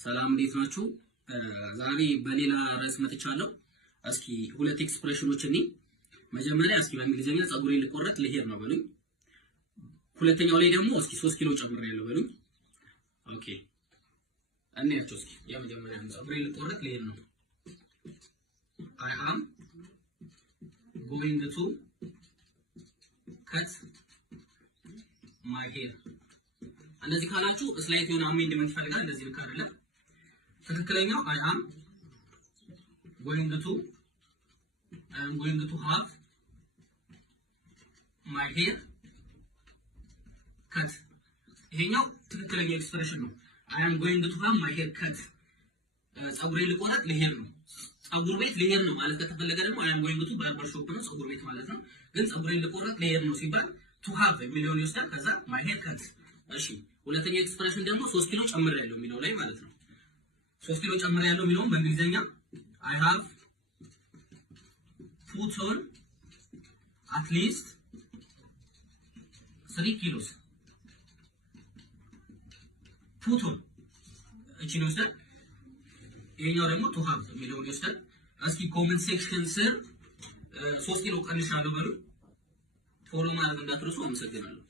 ሰላም እንዴት ናችሁ? ዛሬ በሌላ ርዕስ መጥቻለሁ። እስኪ ሁለት ኤክስፕሬሽኖች እኔ መጀመሪያ እስኪ በእንግሊዘኛ ጸጉሬን ልቆረጥ ልሄድ ነው በሉኝ። ሁለተኛው ላይ ደግሞ እስኪ 3 ኪሎ ጨምሬያለሁ በሉኝ። ኦኬ እንዴት እስኪ ያ መጀመሪያ ጸጉሬን ልቆረጥ ልሄድ ነው። I am going to cut my hair። እንደዚህ ካላችሁ ስላይት የሆነ አሜንድመንት ፈልጋል እንደዚህ ልክ አይደለም። ትክክለኛው I am going to have my hair cut። ይሄኛው ትክክለኛ ኤክስፕሬሽን ነው። I am going to have my hair cut። ጸጉሬን ልቆረጥ ልሄድ ነው። ጸጉር ቤት ልሄድ ነው ማለት ከተፈለገ ደግሞ I am going to barber shop ነው ጸጉር ቤት ማለት ነው። ግን ጸጉሬን ልቆረጥ ልሄድ ነው ሲባል to have ሚሊዮን ይወስዳል። ከዛ my hair cut። እሺ ሁለተኛ ኤክስፕሬሽን ደግሞ 3 ኪሎ ጨምሬያለሁ የሚለው ላይ ማለት ነው። 3 ኪሎ ጨምሬያለሁ የሚለው በእንግሊዘኛ I have put on at least 3 kilos። put on እቺ ነው ስለ ይሄኛው ደግሞ to have የሚለውን ይወስዳል። እስኪ ኮሜንት ሴክሽን ስር 3 ኪሎ ቀንሻለሁ በሉ። ፎሎ ማድረግ እንዳትረሱ። አመሰግናለሁ።